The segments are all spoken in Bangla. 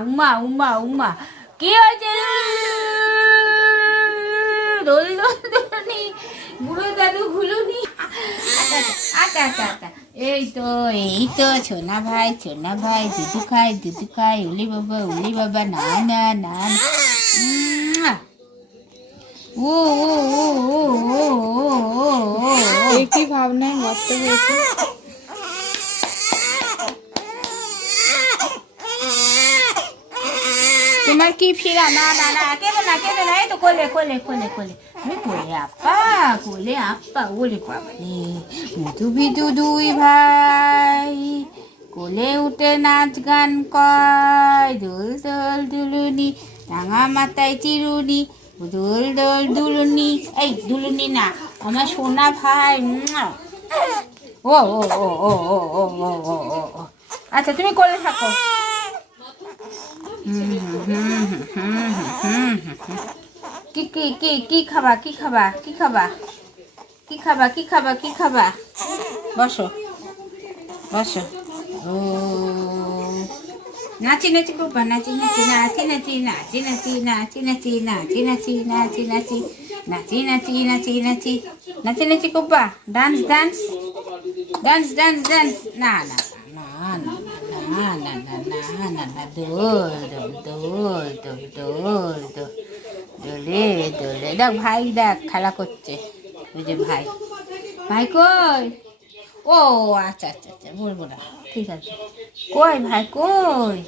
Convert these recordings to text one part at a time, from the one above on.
উমা উমা উমা। কি হয়েছে? দোল দোলনি বুড়ো দাদু আচ্ছা, আচ্ছা আচ্ছা আচ্ছা এই তো এই তো ছোনা ভাই ছোনা ভাই দুধু খাই দুধু খাই, উলি বাবা উলি বাবা, না না না ও ও ও ভাবনায় মস্ত হয়েছে? তোমার কি ফিরা? না না না, কেঁদো না কেঁদো না। এই তো কোলে কোলে কোলে কোলে। আমি কোলে আপা কোলে আপা ওলে বাবা রে মধু বিদু দুই ভাই, কোলে উঠে নাচ গান কয়। দোল দোল দুলুনি, রাঙা মাথায় চিরুনি, দোল দোল দুলুনি। এই দুলুনি না, আমার সোনা ভাই ও ও ও ও ও ও ও ও ও ও। আচ্ছা তুমি কোলে থাকো। কি কি কি কি খাবা কি খাবা কি খাবা কি খাবা কি খাবা কি খাবা বসো বসো ও নাচি নাচি বাবা নাচি নাচি নাচি নাচি নাচি নাচি নাচি নাচি নাচি নাচি নাচি নাচি নাচি নাচি নাচি নাচি নাচি নাচি কুব্বা dance dance dance dance dance না না দোল দোল দেখ ভাই দেখ খেলা করছে ওই যে ভাই ভাই কই ও আচ্ছা আচ্ছা আচ্ছা বলব না ঠিক আছে কই ভাই কই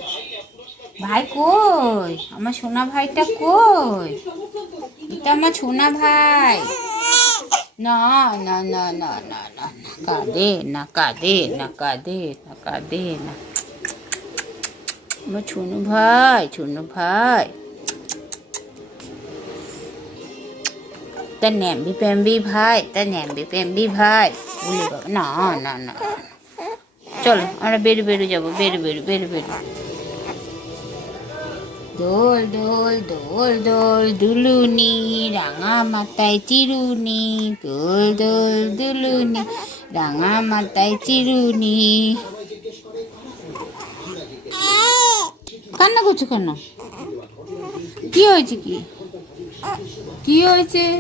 ভাই কই আমার সোনা ভাইটা কই এটা আমার সোনা ভাই না না না না না না না কাঁদে না কাঁদে না কাঁদে না কাঁদে না มาฉุนน้ำพายฉุนน้ำพายตะแหนมบีแปมบีพายตะแหนมบีแปมบีพายบุลีบอกน้อน่าน้า চলো আমরা বেরো বেরো যাবো বেরো বেরো বেরো বেরো দোল দোল দোল দোল দুলুনি রাঙা মাথায় চিরুনি দোল দোল দুলুনি রাঙা কান্না করছ কেন? কি হয়েছে কি? কি হয়েছে?